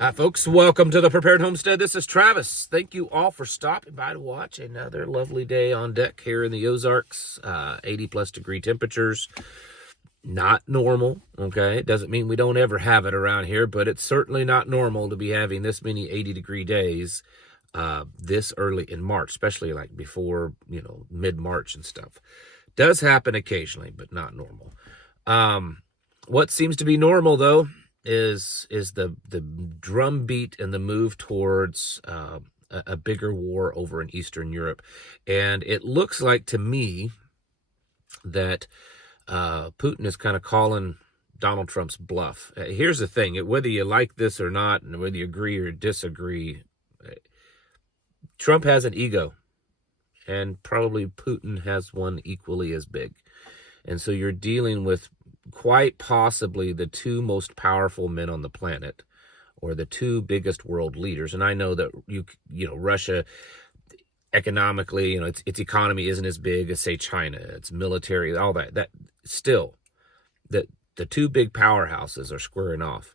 Hi, folks. Welcome to the Prepared Homestead. This is Travis. Thank you all for stopping by to watch another lovely day on deck here in the Ozarks. 80 plus degree temperatures. Not normal, okay? It doesn't mean we don't ever have it around here, but it's certainly not normal to be having this many 80-degree days this early in March, especially like before, mid-March and stuff. Does happen occasionally, but not normal. What seems to be normal, though, is the drumbeat and the move towards a bigger war over in Eastern Europe. And it looks like to me that Putin is kind of calling Donald Trump's bluff. Here's the thing, whether you like this or not, and whether you agree or disagree, Trump has an ego, and probably Putin has one equally as big. And so you're dealing with quite possibly the two most powerful men on the planet, or the two biggest world leaders. And I know that Russia economically, its economy isn't as big as, say, China. Its military, all that. That still, the two big powerhouses are squaring off,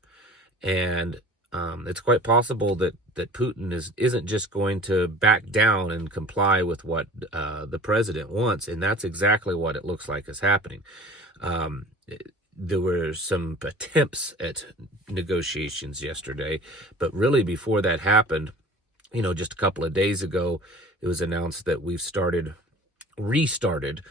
and it's quite possible that Putin isn't just going to back down and comply with what the president wants, and that's exactly what it looks like is happening. There were some attempts at negotiations yesterday, but really before that happened, just a couple of days ago, it was announced that we've restarted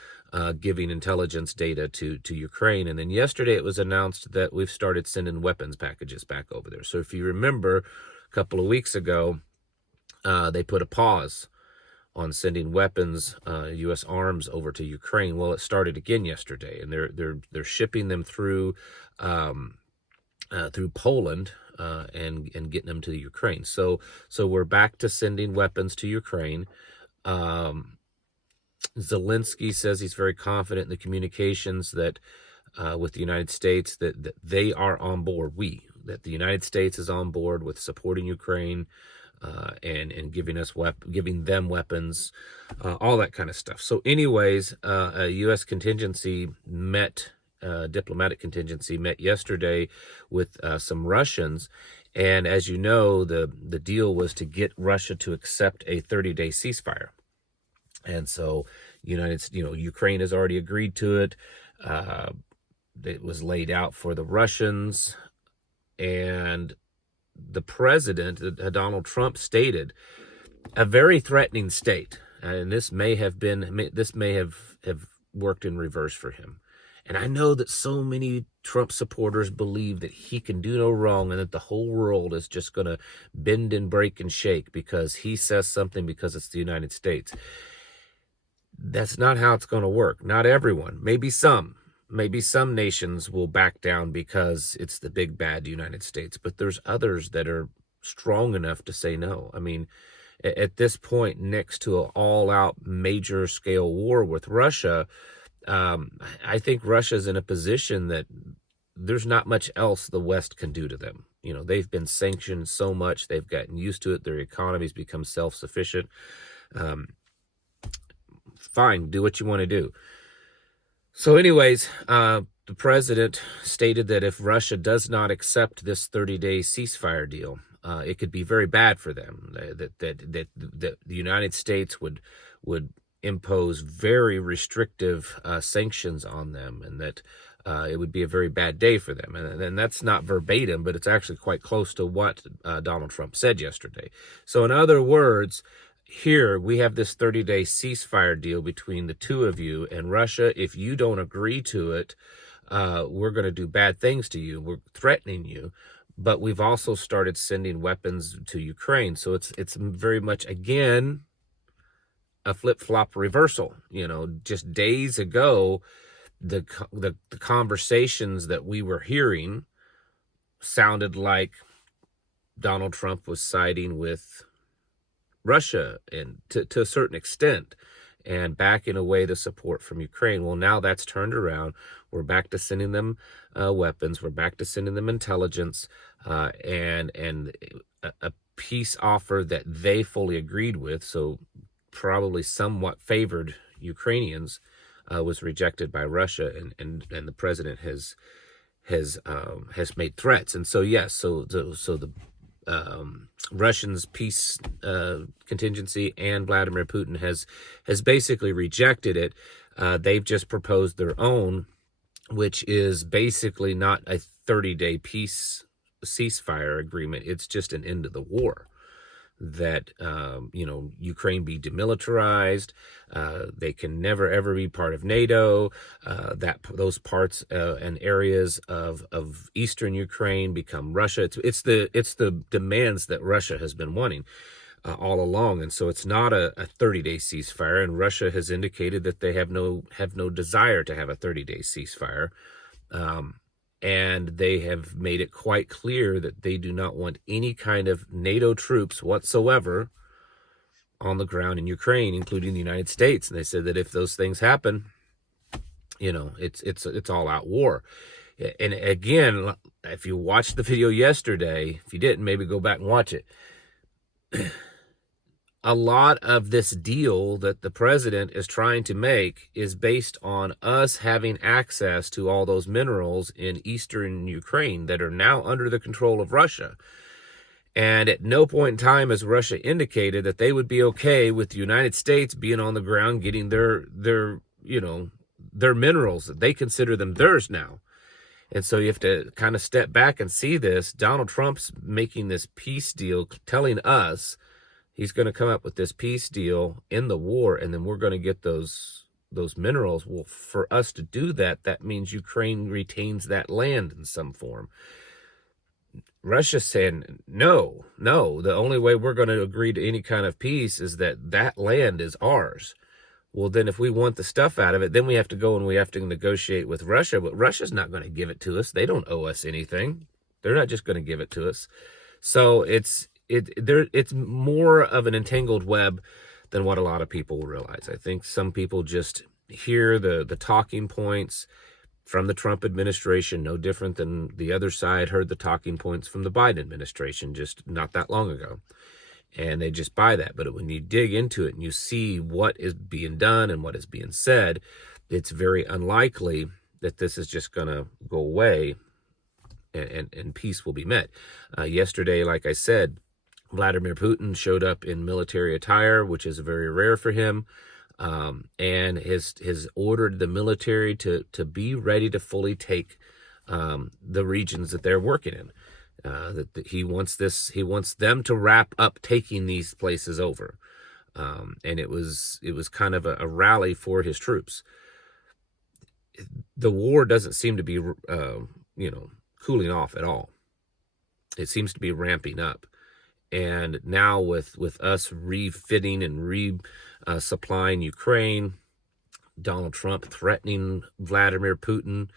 giving intelligence data to Ukraine. And then yesterday it was announced that we've started sending weapons packages back over there. So if you remember, a couple of weeks ago, they put a pause on sending weapons, U.S. arms over to Ukraine. Well, it started again yesterday, and they're shipping them through Poland and getting them to Ukraine. So we're back to sending weapons to Ukraine. Zelensky says he's very confident in the communications that with the United States that they are on board. That the United States is on board with supporting Ukraine. And giving them weapons, all that kind of stuff. So anyways, a U.S. diplomatic contingency met yesterday with some Russians. And as you know, the deal was to get Russia to accept a 30-day ceasefire. And so Ukraine has already agreed to it. It was laid out for the Russians, and the president, Donald Trump, stated a very threatening state, and this may have worked in reverse for him. And I know that so many Trump supporters believe that he can do no wrong, and that the whole world is just going to bend and break and shake because he says something, because it's the United States. That's not how it's going to work. Not everyone. Maybe some nations will back down because it's the big bad United States, but there's others that are strong enough to say no. I mean, at this point, next to an all-out major scale war with Russia, I think Russia's in a position that there's not much else the West can do to them. They've been sanctioned so much, they've gotten used to it. Their economy's become self-sufficient. Fine, do what you want to do. So anyways, the president stated that if Russia does not accept this 30-day ceasefire deal, it could be very bad for them. That the United States would impose very restrictive sanctions on them, and that it would be a very bad day for them. And that's not verbatim, but it's actually quite close to what Donald Trump said yesterday. So in other words, here we have this 30-day ceasefire deal between the two of you, and Russia, if you don't agree to it, we're going to do bad things to you. We're threatening you. But we've also started sending weapons to Ukraine. So it's very much, again, a flip-flop reversal. Just days ago, the conversations that we were hearing sounded like Donald Trump was siding with Russia, and to a certain extent, and backing away the support from Ukraine. Well, now that's turned around. We're back to sending them weapons. We're back to sending them intelligence, and a peace offer that they fully agreed with. So probably somewhat favored Ukrainians was rejected by Russia, and the president has made threats. And so yes, so the Russians peace contingency, and Vladimir Putin has basically rejected it. They've just proposed their own, which is basically not a 30-day peace ceasefire agreement. It's just an end of the war. That Ukraine be demilitarized, they can never ever be part of NATO, that those parts and areas of eastern Ukraine become Russia. It's the demands that Russia has been wanting all along, and so it's not a 30-day ceasefire. And Russia has indicated that they have no desire to have a 30-day ceasefire. And they have made it quite clear that they do not want any kind of NATO troops whatsoever on the ground in Ukraine, including the United States. And they said that if those things happen, it's all out war. And again, if you watched the video yesterday, if you didn't, maybe go back and watch it. A lot of this deal that the president is trying to make is based on us having access to all those minerals in eastern Ukraine that are now under the control of Russia. And at no point in time has Russia indicated that they would be okay with the United States being on the ground getting their minerals, that they consider them theirs now. And so you have to kind of step back and see this. Donald Trump's making this peace deal, telling us he's going to come up with this peace deal in the war, and then we're going to get those minerals. Well, for us to do that, that means Ukraine retains that land in some form. Russia's saying, no, the only way we're going to agree to any kind of peace is that land is ours. Well, then if we want the stuff out of it, then we have to go and we have to negotiate with Russia. But Russia's not going to give it to us. They don't owe us anything. They're not just going to give it to us. So it's more of an entangled web than what a lot of people realize. I think some people just hear the talking points from the Trump administration, no different than the other side heard the talking points from the Biden administration just not that long ago. And they just buy that. But when you dig into it and you see what is being done and what is being said, it's very unlikely that this is just going to go away and peace will be met. Yesterday, like I said, Vladimir Putin showed up in military attire, which is very rare for him, and has ordered the military to be ready to fully take the regions that they're working in. That he wants them to wrap up taking these places over, and it was kind of a rally for his troops. The war doesn't seem to be cooling off at all. It seems to be ramping up. And now with us refitting and supplying Ukraine, Donald Trump threatening Vladimir Putin,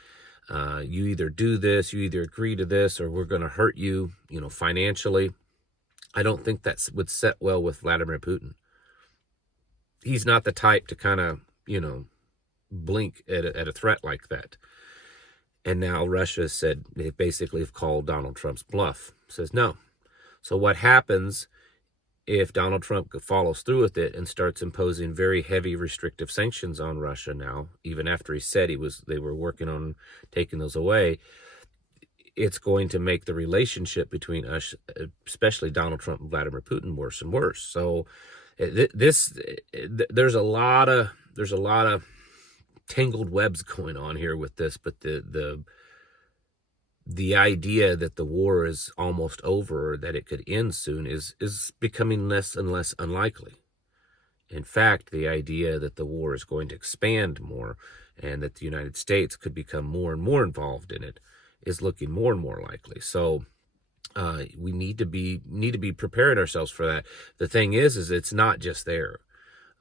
you either do this, you either agree to this, or we're going to hurt you, financially. I don't think that would set well with Vladimir Putin. He's not the type to kind of, blink at a threat like that. And now Russia said, they basically have called Donald Trump's bluff. Says no. So what happens if Donald Trump follows through with it and starts imposing very heavy restrictive sanctions on Russia now, even after he said they were working on taking those away? It's going to make the relationship between us, especially Donald Trump and Vladimir Putin, worse and worse. So there's a lot of tangled webs going on here with this, but the idea that the war is almost over or that it could end soon is becoming less and less unlikely. In fact, the idea that the war is going to expand more and that the United States could become more and more involved in it is looking more and more likely. So we need to be preparing ourselves for that. The thing is it's not just there.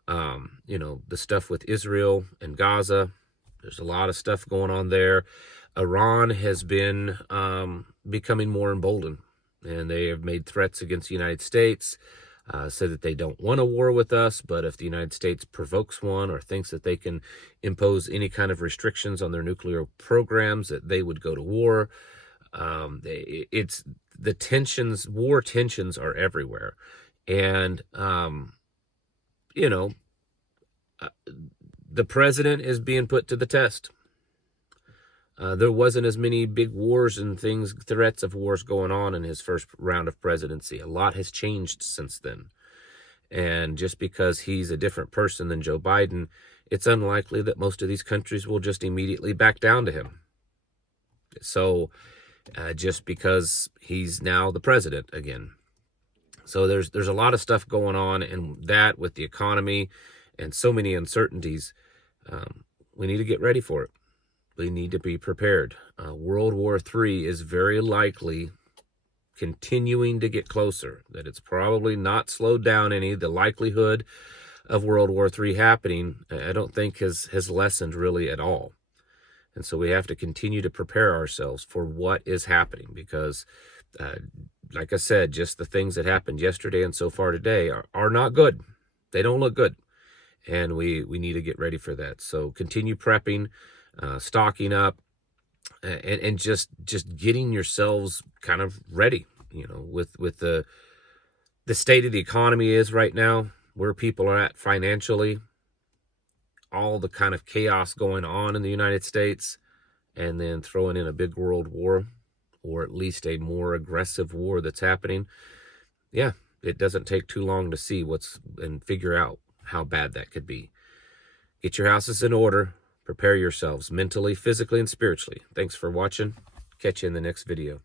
The stuff with Israel and Gaza, there's a lot of stuff going on there. Iran has been becoming more emboldened, and they have made threats against the United States, said that they don't want a war with us, but if the United States provokes one or thinks that they can impose any kind of restrictions on their nuclear programs, that they would go to war. War tensions are everywhere. And, the president is being put to the test. There wasn't as many big wars and threats of wars going on in his first round of presidency. A lot has changed since then. And just because he's a different person than Joe Biden, it's unlikely that most of these countries will just immediately back down to him. So just because he's now the president again. So there's a lot of stuff going on, and that with the economy and so many uncertainties, we need to get ready for it. We need to be prepared. World War III is very likely continuing to get closer, that it's probably not slowed down any. The likelihood of World War III happening, I don't think has lessened really at all. And so we have to continue to prepare ourselves for what is happening, because like I said, just the things that happened yesterday and so far today are not good. They don't look good. And we need to get ready for that. So continue prepping, stocking up, and just getting yourselves kind of ready, with the state of the economy is right now, where people are at financially, all the kind of chaos going on in the United States, and then throwing in a big world war, or at least a more aggressive war that's happening. Yeah, it doesn't take too long to see and figure out how bad that could be. Get your houses in order. Prepare yourselves mentally, physically, and spiritually. Thanks for watching. Catch you in the next video.